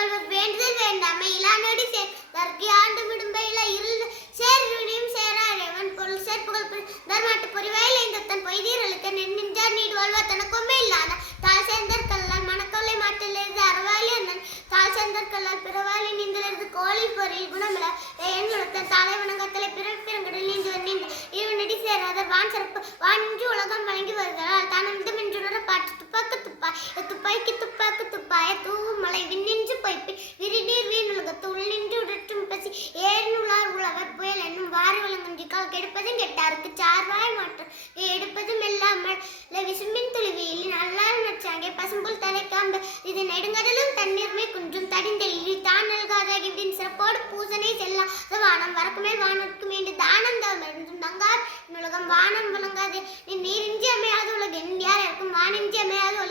வாழ்வர் வேண்டுதல் வேண்டாமை. இளானடி சேர்ந்தற்கு ஆண்டு விடும்பையில இருள் சேர்வினையும் சேராரவன் பொருள் சேர்ப்புகள் தர்மாட்டு பொறிவாயில் இந்த தன் பொய்தீரலுக்கு நெஞ்சார் நீடு வாழ்வார் தனக்குமே இல்லாத தாழ் சேர்ந்தர் கல்லால் மனக்கொள்ளை மாட்டிலிருந்து அறவாளி அண்ணன். தாழ் சேர்ந்தர் கல்லால் பிறவாளி நீந்திலிருந்து கோழி பொறியில் குணமில என் குணத்தன் தாழை வணங்கத்தலை பிறப்பிறங்கடல் நீந்து நீந்த இவனடி சேராதர் வான் சிறப்பு வானின்று கெடுப்பதும் சார்வாய் மாற்றம் எடுப்பதும் இல்லாமல் விசும்பின் துளிவியில் நல்லா நச்சாங்கே பசும்புல் தலைக்காம்பு. இது நெடுங்கடலும் தண்ணீர்மை குன்றும் தடிந்தெழி தான் நல்காத. இப்படின் சிறப்போடு பூசனை செல்லாத வானம் வரக்குமே வானத்துக்கு வேண்டு தானந்தம் தவறும் தங்கார் உலகம் வானம் விளங்காது நீ நீரின்றி அமையாத உலகம் யார் இருக்கும் வானின்றி அமையாத உலகம்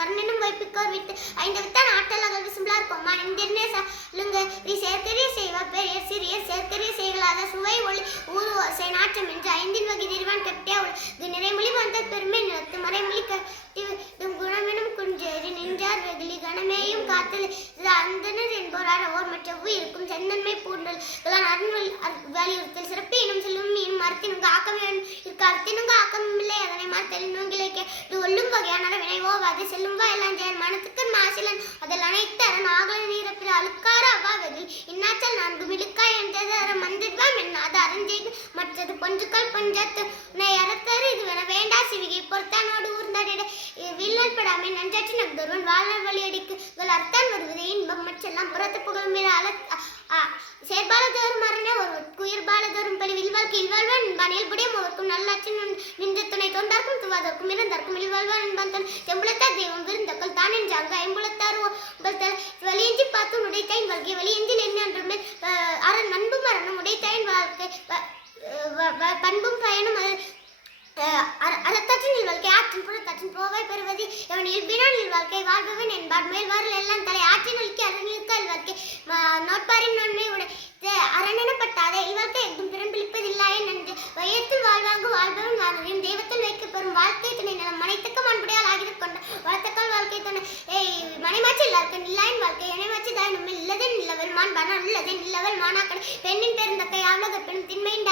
ஓரைந்தும் கற்பான் வரனின்னும் வைப்பிக்கோர் விட்டு ஐந்தவித்தான் ஆட்டலக விசும்பலார் கொம்மான் இந்திரனே சொல்லுங்க நீ சேர்க்கரிய செய்வ பெரிய சிறிய சேர்க்கரிய செய்களாத சுவை ஒளி ஊரு ஓசை நாற்றம் என்று ஐந்தின் வகை திருவான் கட்டியா உள்ள நிறைமொழி வந்த பெருமை நிலத்து மறைமொழி கட்டி குணமெனும் குஞ்சேறி நின்றார் வெகுளி கணமேயும் காத்தல் இது அந்தனர் என்போரார் ஓர் மற்ற இருக்கும் செந்தன்மை பூண்டல் இதெல்லாம் அருண்வழி மரத்தல் இது ஒல்லும் வகையான வினைவோ அது செல்லும் வாயெல்லாம் ஜெயன் மனத்துக்கு மாசிலன். அதில் அனைத்து அரண் ஆகல நீரப்பில் அழுக்கார அவாவது இன்னாச்சல் நான்கு மிடுக்காய் என்றது அற மந்திர்வாம் என்ன அது அறஞ்செய்து மற்றது பொஞ்சுக்கள் பொஞ்சத்து. உன்னை அறத்தரு இது வேண வேண்டா சிவிகை பொறுத்தானோடு ஊர்ந்தாடிட வில்லல் படாமை நன்றாற்றி நப்தொருவன் வாழ்நாள் வழியடிக்கு அர்த்தான் வருவது இன்பம் மற்றெல்லாம் புறத்து புகழும் மீற அல சேர்பாலதோறும் மரண ஒரு குயிர் பலி. பழி வில்வாழ்க்கை இல்வாழ்வான் என்பான் இயல்புடையும் அவருக்கும் நல்லாச்சு தொண்டார்க்கும் துவாதற்கும் இறந்தார்க்கும் இல்வாழ்வான் என்பான் செம்புலத்தார் தெய்வம் விருந்தக்கள் தான் என்றாங்க ஐம்புலத்தார் உங்கள் வழியஞ்சி பார்த்து உடைத்தாயின் வாழ்க்கை வழியஞ்சில் என்ன அரண் அன்பும் மரணம் உடைத்தாயின் வாழ்க்கை பண்பும் பயனும் அது அறத்தற்றின் வாழ்க்கை ஆற்றின் புறத்தற்றின் போவை பெறுவது. எவன் இயல்பினான் வாழ்க்கை வாழ்பவன் என்பார் மேல்வாரில் எல்லாம் தலை ஆற்றினில் வாழ்க்கை துணை நிலம் மனைத்தக்க மாண்புடையால் ஆகிது கொண்ட வளர்த்தக்கால் வாழ்க்கை துணை ஏய் மனைமாச்சு இல்லாருக்கு நில்லாயின் வாழ்க்கை இணைமாச்சு தான் நம்ம இல்லதன் இல்லவல் மான் பணம் இல்லதன் இல்லவல் மானாக்கடை பெண்ணின் பெருந்தக்கை ஆவலக பெண் திண்மையின்